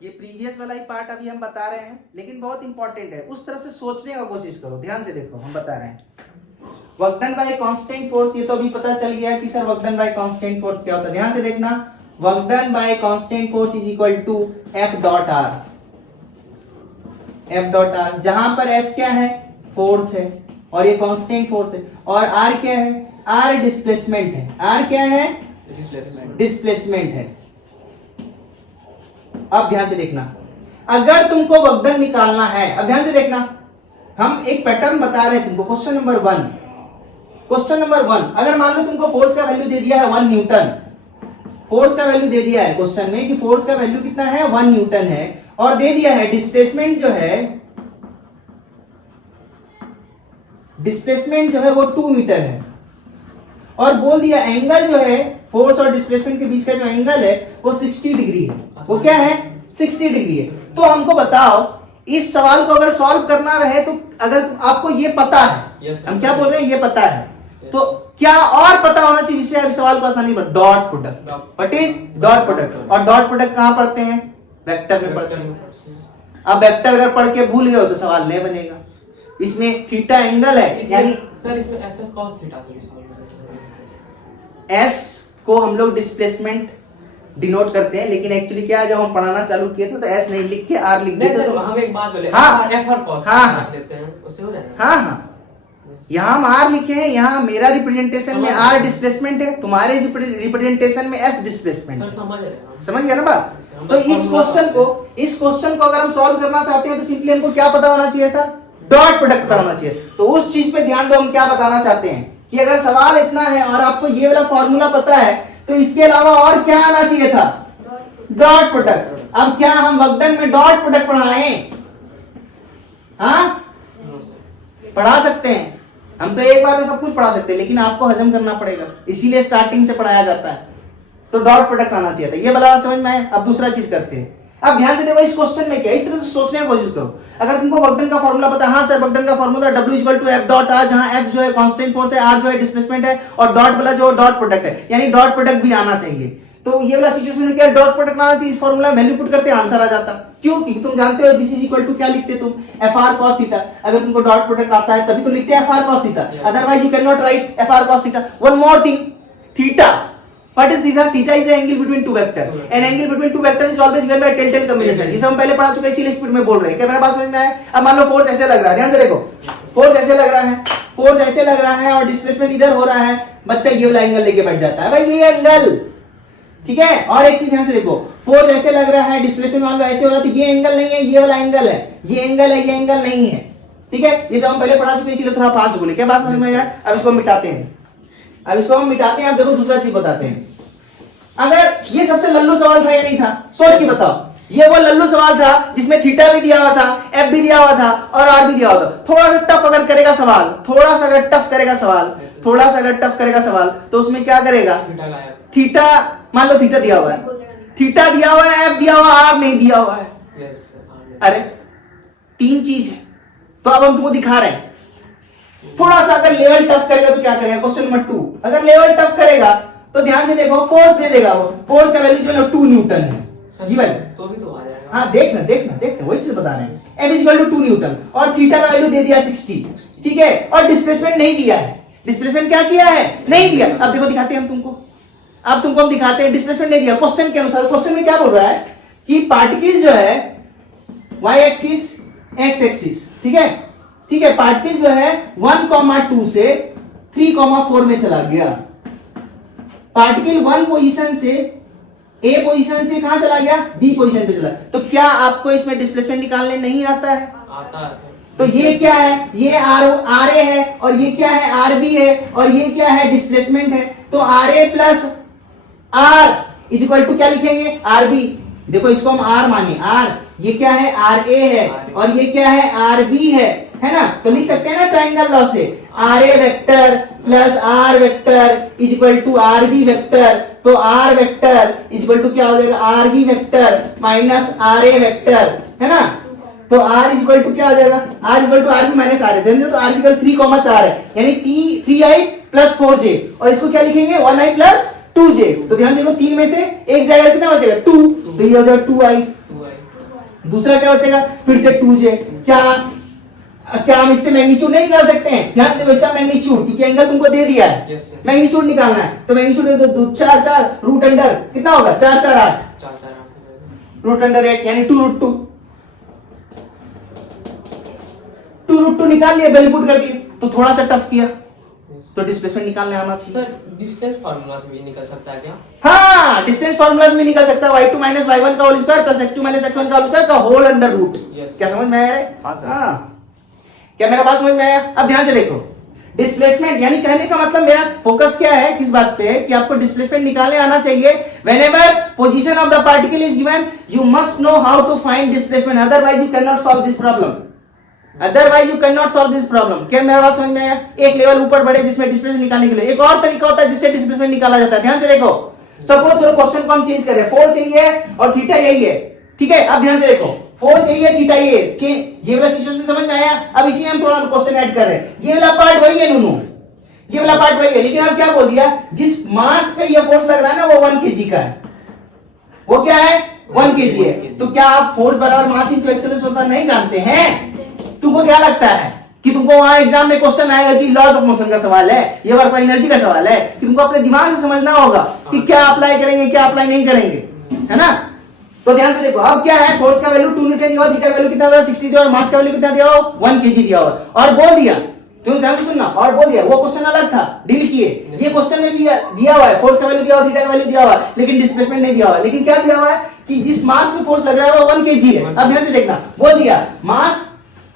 ये प्रीवियस वाला ही पार्ट अभी हम बता रहे हैं, लेकिन बहुत इंपॉर्टेंट है। उस तरह से सोचने का कोशिश करो, ध्यान से देखो हम बता रहे हैं। Work done by constant force, ये तो अभी पता चल गया कि sir work done by constant force क्या होता है। ध्यान से देखना, work done by constant force is equal to F dot R. F dot R, जहां पर एफ क्या है, फोर्स है, और ये कांस्टेंट फोर्स है, और आर क्या है, आर डिस्प्लेसमेंट है। आर क्या है, डिस्प्लेसमेंट है। अब ध्यान से देखना, अगर तुमको वर्क डन निकालना है, अब ध्यान से देखना, हम एक पैटर्न बता रहे हैं तुमको। क्वेश्चन नंबर 1, क्वेश्चन नंबर 1, अगर मान लो तुमको फोर्स का वैल्यू दे दिया है 1 न्यूटन, फोर्स का वैल्यू दे दिया है क्वेश्चन में कि फोर्स का वैल्यू कितना है, 1 न्यूटन है, और दे दिया है डिस्प्लेसमेंट जो है, डिस्प्लेसमेंट जो है वो 2 मीटर है, और बोल दिया एंगल जो है फोर्स और डिस्प्लेसमेंट के बीच का जो एंगल है वो 60 डिग्री है। वो क्या है, 60 डिग्री है। तो हमको बताओ, इस सवाल को अगर सॉल्व करना रहे तो अगर आपको ये पता है, हम क्या बोल रहे हैं, ये पता है, तो क्या और पता होना चाहिए जिससे आप सवाल को आसानी पर, dot product. What is dot product? और डॉट प्रोडक्ट कहां पढ़ते हैं, वेक्टर में पढ़ते हैं। अब वेक्टर अगर पढ़ के भूल गए तो सवाल नहीं बनेगा। इसमें थीटा एंगल है, यानी सर इसमें एफ एस cos थीटा से एस को हम लोग डिस्प्लेसमेंट डिनोट करते हैं, लेकिन एक्चुअली क्या है, जब हम पढ़ाना चालू किए थे तो एस नहीं लिख के आर लिख देते। तो हम एक बात बोले, हाँ, एफ और cos हाँ, लेते हैं, उससे हो जाएगा। हाँ हाँ, यहाँ हम आर लिखे हैं, यहाँ मेरा रिप्रेजेंटेशन में आर डिस्प्लेसमेंट है, तुम्हारे रिप्रेजेंटेशन में एस डिस्प्लेसमेंट है। समझ गया ना बात? तो इस क्वेश्चन को अगर हम सॉल्व करना चाहते हैं तो सिंपली हमको क्या पता होना चाहिए था, डॉट प्रोडक्ट पता होना चाहिए। तो उस चीज पे ध्यान दो, हम क्या बताना चाहते हैं कि अगर सवाल इतना है और आपको ये वाला फॉर्मूला पता है तो इसके अलावा और क्या आना चाहिए था, डॉट प्रोडक्ट। अब क्या हम वर्क डन में डॉट प्रोडक्ट पढ़ाएं? हाँ, पढ़ा सकते हैं हम, तो एक बार में सब कुछ पढ़ा सकते हैं, लेकिन आपको हजम करना पड़ेगा, इसीलिए स्टार्टिंग से पढ़ाया जाता है। तो डॉट प्रोडक्ट आना चाहिए था, ये वाला समझ में आया। अब दूसरा चीज करते हैं। अब ध्यान से देखो, इस क्वेश्चन में क्या, इस तरह से सोचने की कोशिश करो। अगर तुमको वर्क डन का फॉर्मूला पता है, हाँ सर वर्क डन का formula W equal to F dot R, जहां एफ जो है कांस्टेंट फोर्स है, आर जो है डिस्प्लेसमेंट है, और डॉट वाला जो डॉट प्रोडक्ट है, यानी डॉट प्रोडक्ट भी आना चाहिए। तो ये वाला सिचुएशन में क्या, डॉट प्रोडक्ट आना चाहिए। इस फॉर्मूला में वैल्यू पुट करते आंसर आ जाता। क्यों? क्योंकि तुम जानते हो दिस इज इक्वल टू क्या लिखते तुम, एफ आर कॉस थीटा। अगर तुमको डॉट प्रोडक्ट आता है तभी तो लिखते हैं F R cos theta, otherwise you can not right F R cos theta. One more thing, theta, what is theta? Theta is the angle between two vector. An angle between two vector is always given by tilted combination. इसे हम पहले पढ़ा चुके हैं, इसीलिए speed में बोल रहे हैं। क्या मेरा बात समझ में आया? अब मान लो फोर्स ऐसे लग रहा है, ध्यान से देखो, फोर्स ऐसे लग रहा है, फोर्स ऐसे लग रहा है, और डिस्प्लेसमेंट इधर हो रहा है। बच्चा ये वाला एंगल लेके बैठ जाता है, भाई ये एंगल, ठीक है। और एक चीज ध्यान से देखो, फोर्स ऐसे लग रहा है, डिस्प्लेसमेंट मान लो ऐसे हो रहा है, तो ये एंगल नहीं है, ये वाला एंगल है, ये एंगल है, ये एंगल नहीं है, ठीक है। ये सब हम पहले पढ़ा चुके हैं, इसीलिए थोड़ा फास्ट बोले। क्या बात समझ में आया? अब इसको मिटाते हैं, अब इसको हम मिटाते हैं। अब देखो दूसरा चीज बताते हैं। अगर ये सबसे लल्लू सवाल था या नहीं था, सोच के बताओ। ये वो लल्लू सवाल था जिसमें थीटा भी दिया हुआ था, एफ भी दिया हुआ था, और आर भी दिया हुआ था। थोड़ा सा टफ अगर करेगा सवाल, थोड़ा सा अगर टफ करेगा सवाल, थोड़ा सा अगर टफ करेगा सवाल, तो उसमें क्या करेगा, थीटा, मान लो थीटा दिया हुआ है, थीटा दिया हुआ है, एफ दिया हुआ है, आर नहीं दिया हुआ है। अरे 3 चीज है, तो अब हम तुमको दिखा रहे हैं। थोड़ा सा अगर लेवल टफ करेगा तो क्या करेगा, क्वेश्चन नंबर 2, अगर लेवल टफ करेगा तो ध्यान से देखो, फोर्स दे देगा, वो फोर्स का वैल्यू जो है 2 न्यूटन है जीवन। तो भी तो आ जाएगा। हाँ, देखना वही चीज बता रहे हैं। F is equal to 2 newton, और थीटा का वैल्यू दे दिया 60, ठीक है, और डिस्प्लेसमेंट नहीं दिया है। डिस्प्लेसमेंट क्या किया है, नहीं दिया। अब देखो दिखाते हैं हम तुमको, अब तुमको हम दिखाते हैं, डिस्प्लेसमेंट नहीं दिया क्वेश्चन के अनुसार। क्वेश्चन में क्या बोल रहा है कि पार्टिकल जो है y एक्सिस x एक्सिस, ठीक है, ठीक है, पार्टिकल जो है 1,2 से 3,4 में चला गया। पार्टिकल 1 पोजीशन से A पोजीशन से कहां चला गया, B पोजीशन पे चला। तो क्या आपको इसमें डिस्प्लेसमेंट निकालने नहीं आता है? आता है। तो ये क्या है, ये RA है, और ये क्या है, RB है, और ये क्या है, डिस्प्लेसमेंट है। तो RA plus R is equal to क्या लिखेंगे, RB। देखो इसको हम R माने, R, ये क्या है, RA है, और ये क्या है, RB है ना। तो लिख सकते हैं ना ट्राइंगल लॉ से, RA vector plus R vector is equal to RB vector. तो R vector is equal to क्या हो जाएगा, RB vector minus RA vector, है ना। तो R इज इक्वल टू क्या हो जाएगा, R is equal to RB minus RA। तो R इक्वल 3,4 है, यानी 3i प्लस 4j, और इसको क्या लिखेंगे, 1i प्लस 2j। तो ध्यान देखो, 3 में से एक जाएगा, कितना बचेगा, 2, तो ये हो जाएगा 2i। दूसरा क्या बचेगा, फिर से 2j। क्या हम इससे मैग्नीट्यूड नहीं निकाल सकते हैं? ध्यान दो, इसका मैग्नीट्यूड, क्योंकि एंगल तुमको दे दिया है, Yes, sir. मैग्नीट्यूड निकालना है, तो मैग्नीट्यूड 4 रूट अंडर कितना होगा, 4 4 8 रूट अंडर 8 यानी 2 रूट 2। 2 रूट 2 निकाल लिया, वैल्यू पुट कर दिए, तो थोड़ा सा टफ किया, तो डिस्प्लेसमेंट निकालने आना चाहिए। सर डिस्टेंस फार्मूला से भी निकल सकता है क्या? हाँ, डिस्टेंस फार्मूला से भी निकल सकता है, y2 माइनस y1 का whole square plus x2 minus x1 का होल स्क्वायर का होल अंडर रूट। Yes. क्या समझ में आया रे? हाँ, सर। हाँ, क्या मेरा बात समझ में आया? अब ध्यान से देखो, डिस्प्लेसमेंट यानी कहने का मतलब मेरा फोकस क्या है, किस बात पे, कि आपको डिस्प्लेसमेंट निकालने आना चाहिए। Whenever position of the particle is given, you must know how to find displacement, otherwise you can not solve this problem. Otherwise you can not solve this problem. क्या मेरा बात समझ में आया? एक लेवल ऊपर बढ़े जिसमें डिस्प्लेसमेंट निकालने के लिए एक और तरीका होता है जिससे डिस्प्लेसमेंट निकाला जाता है। ध्यान से देखो, सपोज करो क्वेश्चन को हम चेंज करें, 4 चाहिए और थीटा यही है, ठीक है? अब ध्यान से देखो, 4 चाहिए, थीटा ये वाला सिचुएशन समझ में आया? अब इसी में हम थोड़ा क्वेश्चन ऐड कर रहे हैं, ये वाला पार्ट वही है नूनू, ये वाला पार्ट वही है, लेकिन अब क्या बोल दिया, जिस मास पे ये फोर्स लग रहा है ना वो 1 kg का है। वो क्या है? 1 kg है। तो क्या आप फोर्स बराबर मास इंटू एक्सेलरेशन होता नहीं जानते हैं? तुमको क्या लगता है कि तुमको वहां एग्जाम में क्वेश्चन आएगा कि लॉज ऑफ मोशन का सवाल है, ये वर्क ऑफ एनर्जी का सवाल है, कि तुमको अपने दिमाग से समझना होगा कि क्या अप्लाई करेंगे, क्या अप्लाई नहीं करेंगे, है ना? तो ध्यान से देखो, अब क्या है, फोर्स का वैल्यू 2 न्यूटन दिया हो, थीटा का वैल्यू कितना दिया हो, 60 दिया हो, और मास का वैल्यू कितना दिया हो, 1 kg दिया हो, और बोल दिया, तुम ध्यान से सुनना, और बोल दिया, वो क्वेश्चन अलग था, डील किए, ये क्वेश्चन में भी दिया हुआ है, फोर्स का वैल्यू दिया हुआ, थीटा का वैल्यू दिया हुआ है, लेकिन डिस्प्लेसमेंट नहीं दिया हुआ है। लेकिन क्या दिया हुआ है कि जिस मास में फोर्स लग रहा है वो 1 kg है। अब ध्यान से देखना, बोल दिया मास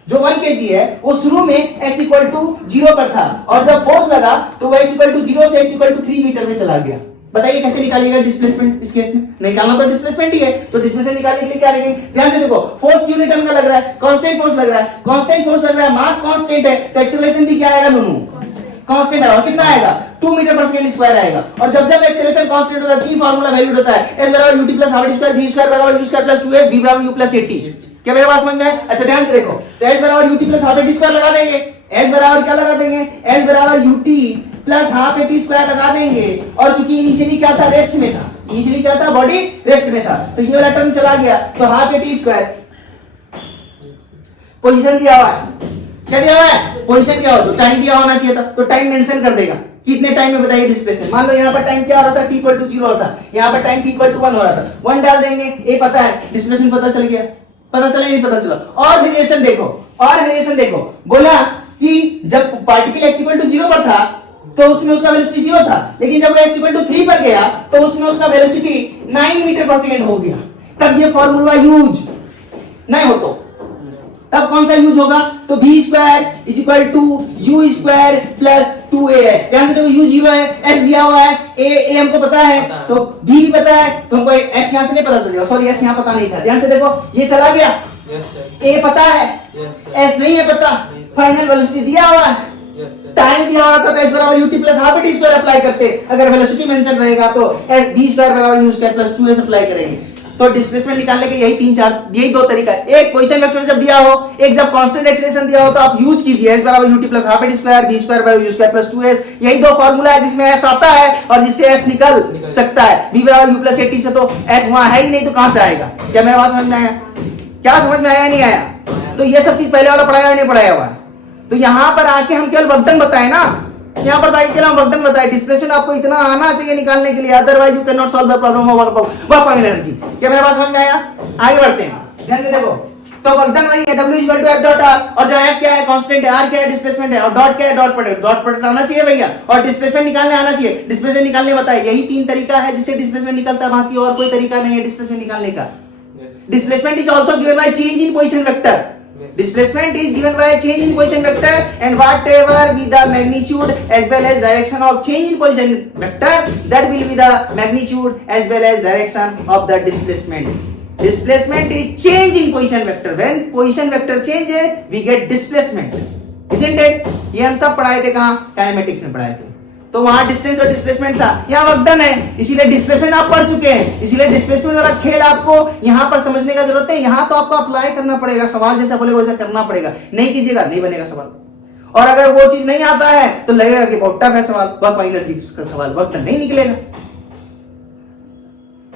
जो 1 kg है वो शुरू में x इक्वल टू 0 पर था, और जब फोर्स लगा तो वो x इक्वल टू 0 से x इक्वल टू 3 मीटर में चला गया। बताइए कैसे निकालिएगा डिस्प्लेसमेंट? इस केस में निकालना तो डिस्प्लेसमेंट ही है, तो डिस्प्लेसमेंट निकालने के लिए क्या लगेगा? ध्यान से देखो, फोर्स q न्यूटन का लग रहा है, कांस्टेंट फोर्स लग रहा है, कांस्टेंट फोर्स लग रहा है, मास कांस्टेंट है, तो एक्सेलरेशन भी क्या आएगा नूनू? कांस्टेंट आएगा। कितना आएगा? 2 मीटर पर सेकंड स्क्वायर आएगा। और जब जब एक्सेलरेशन कांस्टेंट होता है, की फार्मूला वैल्यूड होता है, s बराबर ut plus half d square, v square बराबर u square plus 2s, v बराबर u प्लस 80। क्या मेरे पास समझ में है? अच्छा ध्यान से देखो, तो s बराबर ut plus half d square लगा देंगे, s बराबर क्या लगा देंगे, s बराबर ut plus half d square लगा देंगे, और चूंकि इनिशियली क्या था, रेस्ट में था, इनिशियली क्या था, बॉडी रेस्ट में था, तो ये वाला टर्म चला गया, तो हाफ d स्क्वायर पोजीशन दिया हुआ है, क्या दिया हुआ है? पोजीशन दिया हुआ, तो टाइम दिया होना चाहिए था, तो टाइम मेंशन कर देगा, कितने टाइम में बताइए डिस्प्लेसमेंट। मान लो यहाँ पर टाइम क्या हो रहा था, t इक्वल टू 0 हो रहा था, यहाँ पर टाइम t इक्वल टू 1 हो रहा था, 1 डाल देंगे, ये पता है, डिस्प्लेसमेंट पता चल गया, पता चला नहीं पता चला। और वेरिएशन देखो, और वेरिएशन देखो, बोला कि जब पार्टिकल x इक्वल टू 0 पर था तो उसमें उसका वेलोसिटी 0 था, लेकिन जब वो x इक्वल टू 3 पर गया तो उसमें उसका वेलोसिटी 9 मीटर पर सेकंड हो गया। तब ये फॉर्मूला यूज नहीं हो, तो तब कौन सा यूज होगा, तो v square is equal to u square plus 2as। ध्यान से देखो, u 0 है, s दिया हुआ है, a हमको पता है, तो v भी पता है, तो हमको s यहाँ से नहीं पता चलेगा, सॉरी s यहाँ पता नहीं था। ध्यान से देखो, ये चला गया, a पता है, s नहीं है पता, फाइनल वेलोसिटी दिया हुआ है, टाइम दिया हुआ था, तो s बराबर ut plus half d square apply करते, अगर वेलोसिटी मेंशन रहेगा तो s v स्क्वायर बराबर u square plus 2s apply करेंगे। तो डिस्प्लेसमेंट निकालने के यही दो तरीका है, एक पोजीशन वेक्टर जब दिया हो, एक जब कांस्टेंट एक्सेलरेशन दिया हो, तो आप यूज कीजिए s बराबर ut plus half d square, v square बराबर u स्क्वायर प्लस 2s। यही दो फार्मूला है जिसमें s आता है और जिससे s निकल सकता है। v बराबर u प्लस 80 से तो s वहां है ही नहीं, तो कहां से आएगा? क्या मेरा बात समझ में आया? क्या समझ में आया नहीं आया? तो ये सब चीज पहले वाला पढ़ाया नहीं पढ़ाया हुआ, तो यहाँ पर आके हम केवल वर्कडन बताए ना, यहाँ पर आके केवल वर्कडन बताए, डिस्प्लेसमेंट आपको इतना आना चाहिए निकालने के लिए, otherwise you can not solve the problem of work of energy. क्या मेरा बात समझ में आया? आगे बढ़ते हैं, ध्यान से देखो, तो वर्कडन वही है, w equal to f dot r, और जहाँ f क्या है, कांस्टेंट है, r क्या है, डिस्प्लेसमेंट है, और डॉट क्या है, डॉट प्रोडक्ट आना चाहिए भैया, और डिस्प्लेसमेंट निकालने आना चाहिए। डिस्प्लेसमेंट निकालने बताए, यही 3 तरीका है जिससे डिस्प्लेसमेंट निकलता है, बाकी और कोई तरीका नहीं है डिस्प्लेसमेंट निकालने का। Displacement is also given by change in position vector. Displacement is given by change in position vector, and whatever be the magnitude as well as direction of change in position vector, that will be the magnitude as well as direction of the displacement. Displacement is change in position vector. When position vector changes, we get displacement. Isn't it? ये हम सब पढ़ाए थे कहाँ? Kinematics में पढ़ाए थे। तो वहां डिस्टेंस और डिस्प्लेसमेंट था, यहाँ वर्कडन है, इसीलिए डिस्प्लेसमेंट आप पढ़ चुके हैं, इसीलिए डिस्प्लेसमेंट वाला खेल आपको यहाँ पर समझने का जरूरत है। यहाँ तो आपको अप्लाई करना पड़ेगा, सवाल जैसा बोलेगा वैसा करना पड़ेगा, नहीं कीजिएगा नहीं बनेगा सवाल। और अगर वो चीज नहीं आता है तो लगेगा कि बहुत टफ है सवाल, वर्क ऑफ एनर्जी का सवाल, वर्कडन नहीं निकलेगा।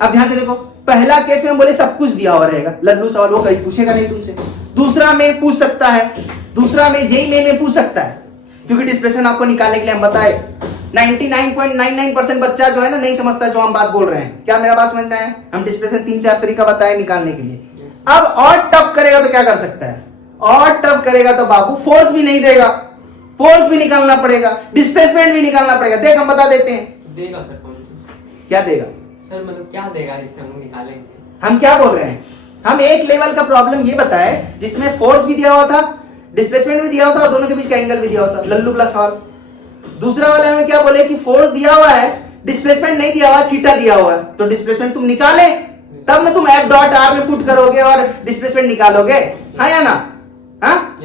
अब ध्यान से देखो, पहला केस में बोले सब कुछ दिया हुआ रहेगा, लल्लू सवाल वो कहीं पूछेगा नहीं तुमसे। दूसरा में पूछ सकता है, दूसरा में जेई मेन में पूछ सकता है, क्योंकि डिस्प्लेसमेंट आपको निकालने के लिए हम बताए 99.99% बच्चा जो है ना नहीं समझता जो हम बात बोल रहे हैं। क्या मेरा बात समझ में आया? हम डिस्प्लेसमेंट 3-4 तरीका बताए निकालने के लिए। अब और टफ करेगा तो क्या कर सकता है? और टफ करेगा तो बाबू फोर्स भी नहीं देगा, फोर्स भी निकालना पड़ेगा, डिस्प्लेसमेंट भी निकालना पड़ेगा। देख हम बता देते हैं। देगा सर कौन सा? क्या देगा सर, मतलब क्या देगा जिससे हम निकालेंगे? हम क्या बोल रहे हैं? हम एक लेवल का प्रॉब्लम ये बताए जिसमें फोर्स भी दिया हुआ था, डिस्प्लेसमेंट भी दिया हुआ था और दोनों के बीच का एंगल भी दिया हुआ था, लल्लू प्लस हॉल। दूसरा वाले में क्या बोले कि फोर्स दिया हुआ है, डिस्प्लेसमेंट नहीं दिया हुआ, थीटा दिया हुआ है, तो डिस्प्लेसमेंट तुम निकाले तब ना तुम एफ डॉट आर में पुट करोगे और डिस्प्लेसमेंट निकालोगे, हाँ या ना? हाँ।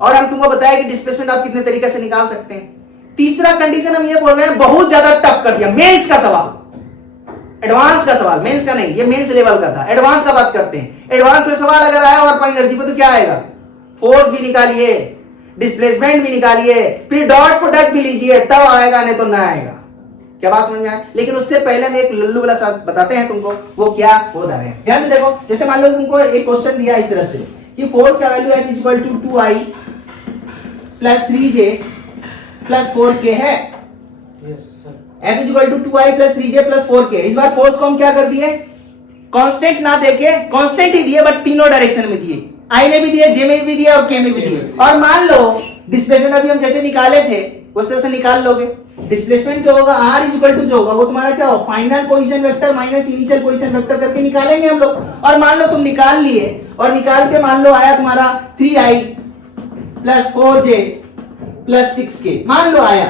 और हम तुमको बताया कि डिस्प्लेसमेंट आप कितने तरीके से निकाल सकते हैं। तीसरा कंडीशन हम ये बोल रहे हैं, बहुत ज्यादा टफ कर दिया, मेंस का सवाल, एडवांस का सवाल, मेंस का नहीं, ये मेंस लेवल का था, एडवांस का बात करते हैं। एडवांस में सवाल अगर आया और पॉइंट एनर्जी पे तो क्या आएगा? फोर्स भी निकालिए, डिस्प्लेसमेंट भी निकालिए, फिर डॉट प्रोडक्ट भी लीजिए, तब आएगा, नहीं तो ना आएगा। क्या बात समझ में आया? लेकिन उससे पहले हम एक लल्लू वाला साथ बताते हैं तुमको, वो क्या हो रहा है। ध्यान से देखो, जैसे मान लो तुमको एक क्वेश्चन दिया इस तरह से कि फोर्स का value F equal to 2I plus 3J plus 4K है। F equal to 2I plus 3J plus 4K। इस बार फोर्स को हम क्या कर दिए? कांस्टेंट ना देके, कांस्टेंट ही दिए बट तीनों डायरेक्शन में दिए, I में भी दिए, J में भी दिए और K में भी दिए। और मान लो डिस्प्लेसमेंट अभी हम जैसे निकाले थे उस तरह से निकाल लोगे। डिस्प्लेसमेंट जो होगा R इक्वल टू जो होगा वो तुम्हारा क्या हो? Final position vector minus initial position vector करके निकालेंगे हम लोग। और मान लो तुम निकाल लिए और निकाल के मान लो आया तुम्हारा 3I plus 4J plus 6K, मान लो आया,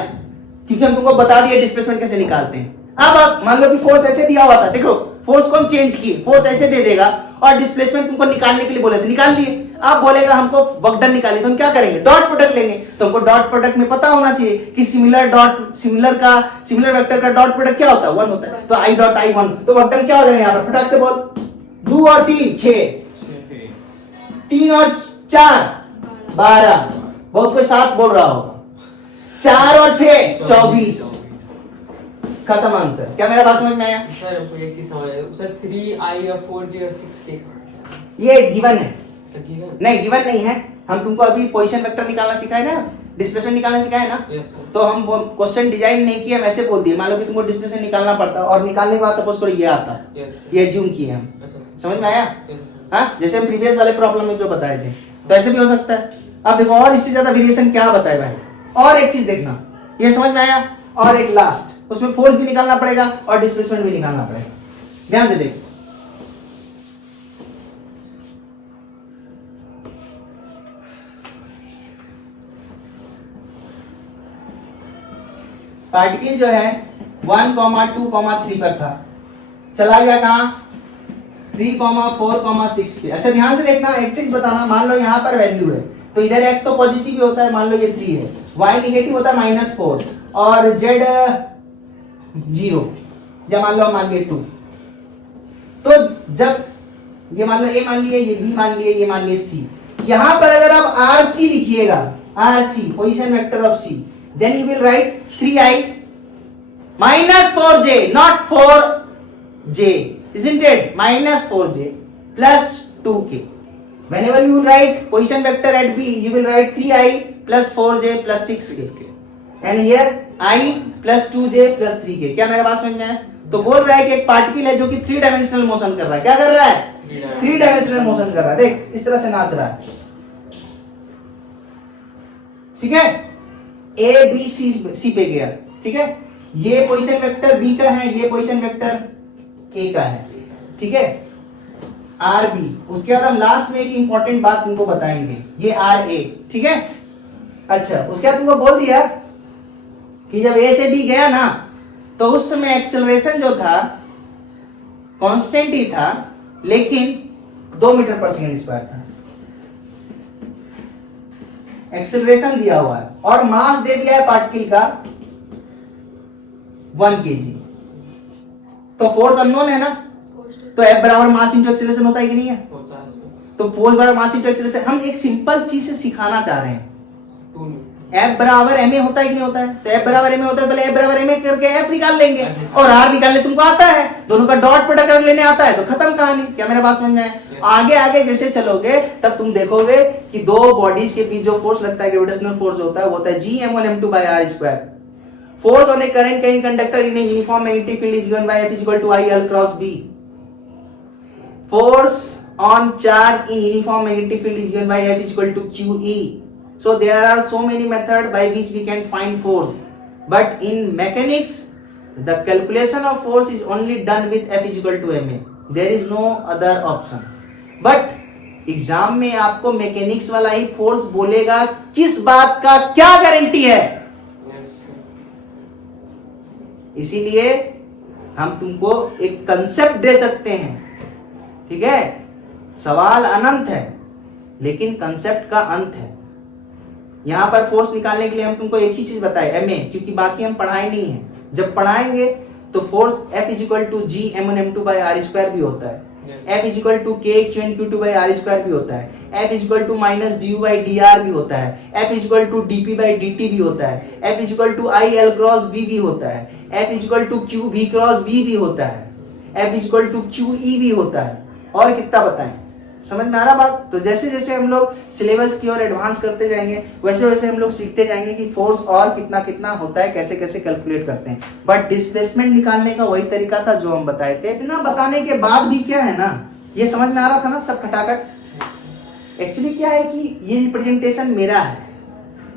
क्योंकि हम तुमको बता दिए डिस्प्लेसमेंट कैसे निकालते हैं। अब मान लो कि फोर्स ऐसे दिया हुआ था, देखो फोर्स को हम चेंज किए, फोर्स ऐसे दे देगा और डिस्प्लेसमेंट तुमको निकालने के लिए बोले थे, निकाल लिए। अब बोलेगा हमको वर्क डन निकालिए, तो हम क्या करेंगे? डॉट प्रोडक्ट लेंगे। तो हमको डॉट प्रोडक्ट में पता होना चाहिए कि सिमिलर वेक्टर का डॉट प्रोडक्ट क्या होता है? 1 होता है। तो I डॉट I 1, तो वर्क डन क्या हो जाएगा यहाँ पर? फटाक से बोल, 2 और 3 6, 3 और 4 12, बहुत कोई 7 बोल रहा होगा, 4 और 6 24, खत्म आंसर। क्या मेरा बात समझ में आया? सर हमको एक चीज समझ आई सर, 3I और 4J और 6K कहां से आया? ये गिवन है। सर गिवन नहीं, गिवन नहीं है। हम तुमको अभी पोजीशन वेक्टर निकालना सिखाए ना, डिस्प्लेसमेंट निकालना सिखाए ना। Yes sir. तो हम क्वेश्चन डिजाइन नहीं किए, हम ऐसे बोल दिए। मान लो कि तुमको डिस्प्लेसमेंट निकालना पड़ता और निकालने के बाद सपोज करो ये आता, ये एज्यूम किए हम। समझ में आया? हाँ, जैसे हम प्रीवियस वाले प्रॉब्लम में जो बताए थे, तो ऐसे भी हो सकता है। अब देखो और इससे ज्यादा वेरिएशन क्या बताए भाई, और एक चीज देखना, ये समझ में आया? और एक लास्ट, उसमें फोर्स भी निकालना पड़ेगा और डिस्प्लेसमेंट भी निकालना पड़ेगा। ध्यान से देख, पार्टिकल जो है 1, 2, 3 पर था, चला गया कहां? 3, 4, 6 पे। अच्छा ध्यान से देखना, एक चीज बताना, मान लो यहाँ पर वैल्यू है तो इधर x तो पॉजिटिव ही होता है, मान लो ये 3 है, y निगेटिव होता है -4 और z 0, या मान लिए 2। तो जब ये मान लो a मान लिए, ये b मान लिए, ये मान लिए c, यहां पर अगर आप rc लिखिएगा, rc position vector of c, then you will write 3I minus 4J, not 4J, isn't it? Minus 4J plus 2K. Whenever you write position vector at B, you will write 3I plus 4J plus 6K. And here I plus 2J plus 3K. क्या मेरा बात समझ में आया? तो बोल रहा है कि एक पार्टिकल है जो कि 3 डायमेंशनल मोशन कर रहा है। क्या कर रहा है? 3 डायमेंशनल मोशन कर रहा है। देख इस तरह से नाच रहा है, ठीक है? A B C पे गया, ठीक है? ये पोजीशन वेक्टर B का है, ये पोजीशन वेक्टर A का है, ठीक है? RB। उसके बाद हम लास्ट में एक इंपॉर्टेंट बात तुमको बताएंगे, ये RA, ठीक है? अच्छा, उसके बाद तुमको बोल दिया कि जब A से B गया ना तो उस समय एक्सेलरेशन जो था कांस्टेंट ही था, लेकिन 2 मीटर पर सेकंड स्क्वायर था। एक्सेलरेशन दिया हुआ है और मास दे दिया है पार्टिकल का 1 kg। तो फोर्स अननोन है ना, तो F बराबर मास इंटू एक्सेलरेशन होता है कि नहीं है? होता है। तो फोर्स बराबर मास इंटू एक्सेलरेशन। हम एक सिंपल चीज से सिखाना चाह रहे हैं, F बराबर ma होता है कि नहीं होता है? तो F बराबर ma होता है, पहले F बराबर ma करके F निकाल लेंगे, और R निकालने तुमको आता है, दोनों का डॉट प्रोडक्ट कर लेने आता है, तो खत्म कहानी। क्या मेरा बात समझ में आया? आगे आगे जैसे चलोगे तब तुम देखोगे कि दो बॉडीज के बीच जो फोर्स लगता है, ग्रेविटेशनल फोर्स होता है, वो होता है Gm1m2 by r square. Force on a current carrying conductor in a uniform magnetic field is given by F is equal to I L cross B. Force on charge in uniform magnetic field is given by F is equal to QE. So there are so many methods by which we can find force, but in mechanics the calculation of force is only done with F is equal to ma. There is no other option. But exam में आपको mechanics वाला ही force बोलेगा, किस बात का क्या guarantee है? इसीलिए हम तुमको एक कंसेप्ट दे सकते हैं, ठीक है? सवाल अनंत है लेकिन कंसेप्ट का अंत है। यहां पर फोर्स निकालने के लिए हम तुमको एक ही चीज बताए, एमए, क्योंकि बाकी हम पढ़ाए नहीं है। जब पढ़ाएंगे तो force F is equal to Gm1m2 by r square भी होता है, F is equal to K(Q)(Q2) by r square भी होता है, F is equal to -du/dr भी होता है, F is equal to dp/dt भी होता है, F is equal to IL cross B भी होता है, F is equal to QV cross B भी होता है, F is equal to QE भी होता है, और कितना बताएं? समझ में आ रहा बात? तो जैसे जैसे हम लोग सिलेबस की ओर एडवांस करते जाएंगे वैसे वैसे हम लोग सीखते जाएंगे कि फोर्स और कितना कितना होता है, कैसे कैसे कैलकुलेट करते हैं। बट डिस्प्लेसमेंट निकालने का वही तरीका था जो हम बताए थे। इतना बताने के बाद भी क्या है ना, ये समझ में आ रहा था ना सब खटाखट। एक्चुअली क्या है कि ये रिप्रेजेंटेशन मेरा है,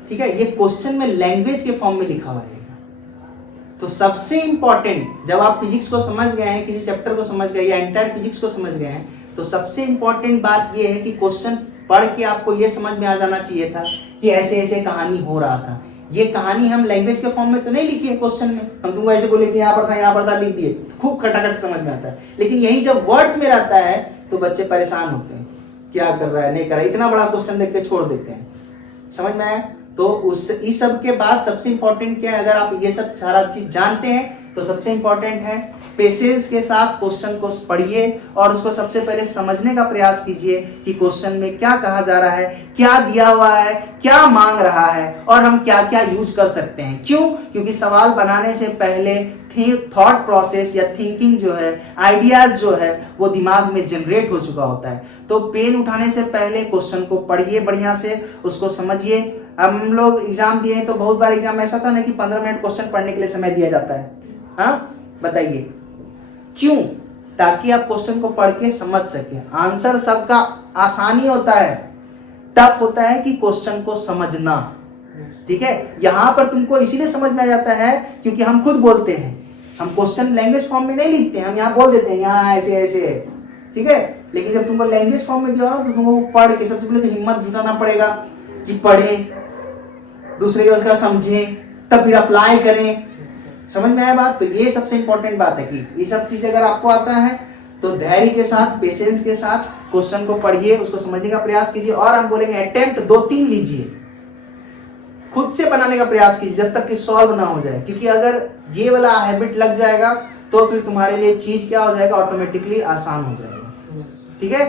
ठीक है? ये क्वेश्चन में लैंग्वेज के फॉर्म में लिखा हुआ रहेगा। तो सबसे इंपॉर्टेंट, जब आप फिजिक्स को समझ गए हैं, किसी चैप्टर को समझ गए या एंटायर फिजिक्स को समझ गए हैं, तो सबसे इंपॉर्टेंट बात यह है कि क्वेश्चन पढ़ के आपको यह समझ में आ जाना चाहिए था कि ऐसे ऐसे कहानी हो रहा था। ये कहानी हम लैंग्वेज के फॉर्म में तो नहीं लिखी है क्वेश्चन में, हम तुमको ऐसे बोले कि यहाँ पर था लिख दिए, खूब खटाखट समझ में आता है। लेकिन यही जब वर्ड्स में रहता है तो बच्चे परेशान होते हैं, क्या कर रहा है नहीं कर रहा है, इतना बड़ा क्वेश्चन देख के छोड़ देते हैं। समझ में आया? तो इस सब के बाद सबसे इंपॉर्टेंट क्या है, अगर आप ये सब सारा चीज जानते हैं तो सबसे इंपॉर्टेंट है पेशेंस के साथ क्वेश्चन को पढ़िए और उसको सबसे पहले समझने का प्रयास कीजिए कि क्वेश्चन में क्या कहा जा रहा है, क्या दिया हुआ है, क्या मांग रहा है और हम क्या क्या यूज कर सकते हैं। क्यों? क्योंकि सवाल बनाने से पहले थॉट प्रोसेस या थिंकिंग जो है, आइडियाज जो है, वो दिमाग में जनरेट हो चुका होता है। तो पेन उठाने से पहले क्वेश्चन को पढ़िए बढ़िया से, उसको समझिए। हम लोग एग्जाम दिए हैं तो बहुत बार एग्जाम ऐसा था ना कि 15 मिनट क्वेश्चन पढ़ने के लिए समय दिया जाता है। हाँ बताइए क्यों? ताकि आप क्वेश्चन को पढ़ के समझ सके। आंसर सबका आसानी होता है, टफ होता है कि क्वेश्चन को समझना। ठीक है? यहां पर तुमको इसीलिए समझ में आ जाता है क्योंकि हम खुद बोलते हैं, हम क्वेश्चन लैंग्वेज फॉर्म में नहीं लिखते, हम यहाँ बोल देते हैं यहाँ ऐसे ऐसे है, ठीक है? लेकिन जब तुमको लैंग्वेज फॉर्म में दिया हो ना तो तुमको पढ़ के सबसे पहले तो हिम्मत जुटाना पड़ेगा कि पढ़ें, दूसरे को उसका समझें, तब फिर अप्लाई करें। समझ में आया बात? तो ये सबसे इंपॉर्टेंट बात है कि ये सब चीज अगर आपको आता है तो धैर्य के साथ, पेशेंस के साथ क्वेश्चन को पढ़िए, उसको समझने का प्रयास कीजिए और हम बोलेंगे अटेम्प्ट 2-3 लीजिए, खुद से बनाने का प्रयास कीजिए जब तक कि सॉल्व ना हो जाए। क्योंकि अगर ये वाला हैबिट लग जाएगा तो फिर तुम्हारे लिए चीज क्या हो जाएगा, ऑटोमेटिकली आसान हो जाएगा। ठीक है?